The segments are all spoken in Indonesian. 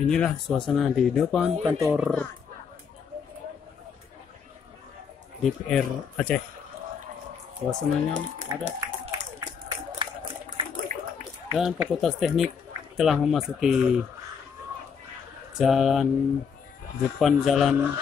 Inilah suasana di depan kantor DPR Aceh. Suasananya ada, dan Fakultas Teknik telah memasuki depan jalan.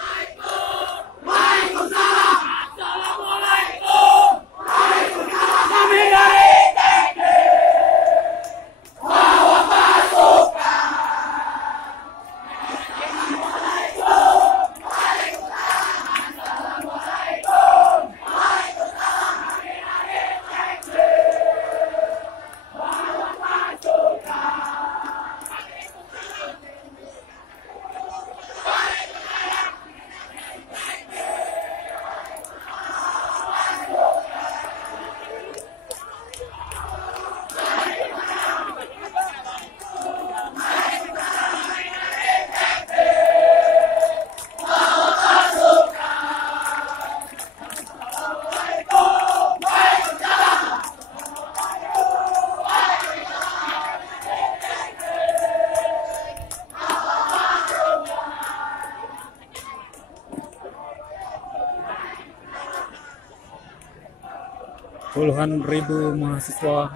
Puluhan ribu mahasiswa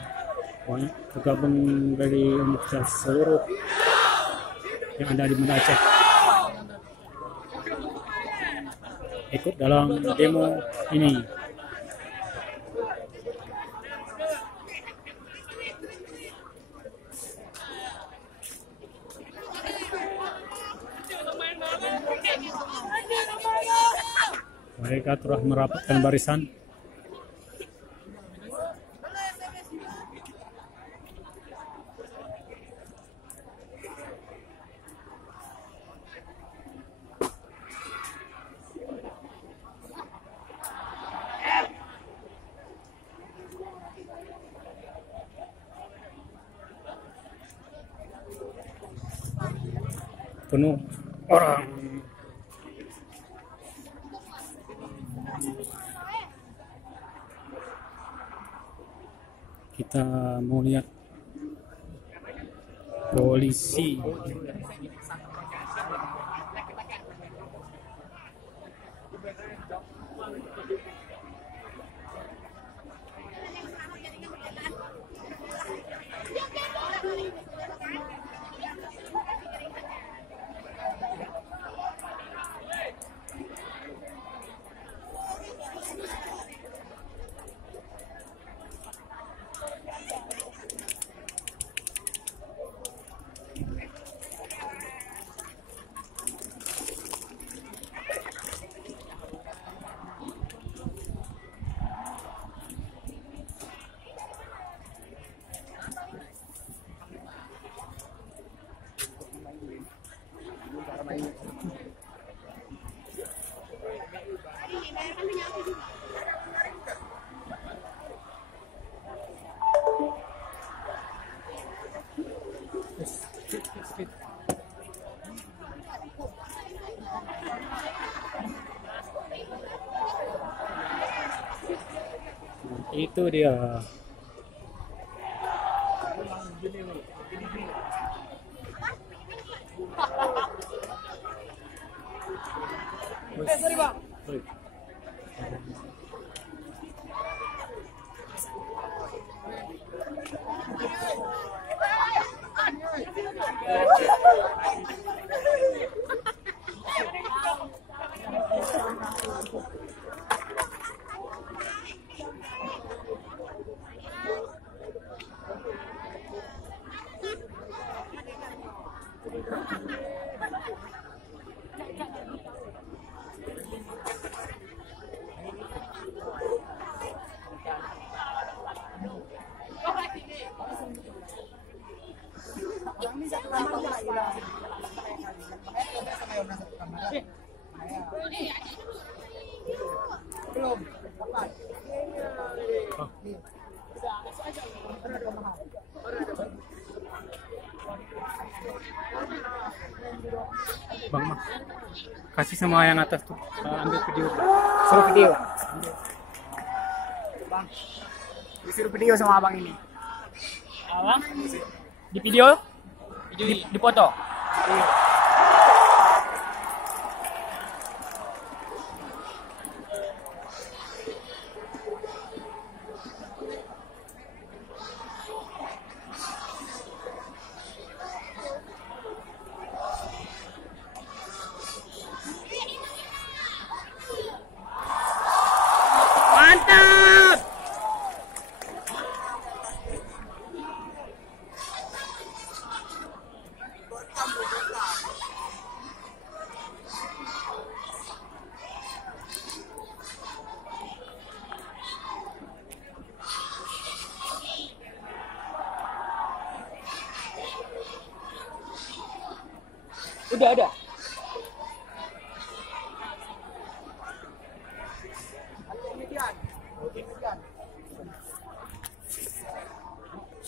tergabung dari universitas seluruh yang ada di Banda Aceh ikut dalam demo ini. Mereka telah merapatkan barisan. Penuh orang. Kita mau lihat polisi. Itu dia. Bang, kasih sama yang atas tuh, ambil video. Suruh video. Bang, disuruh video sama abang ini. Abang? Di video? Di foto? Iya. Mantap! Udah ada.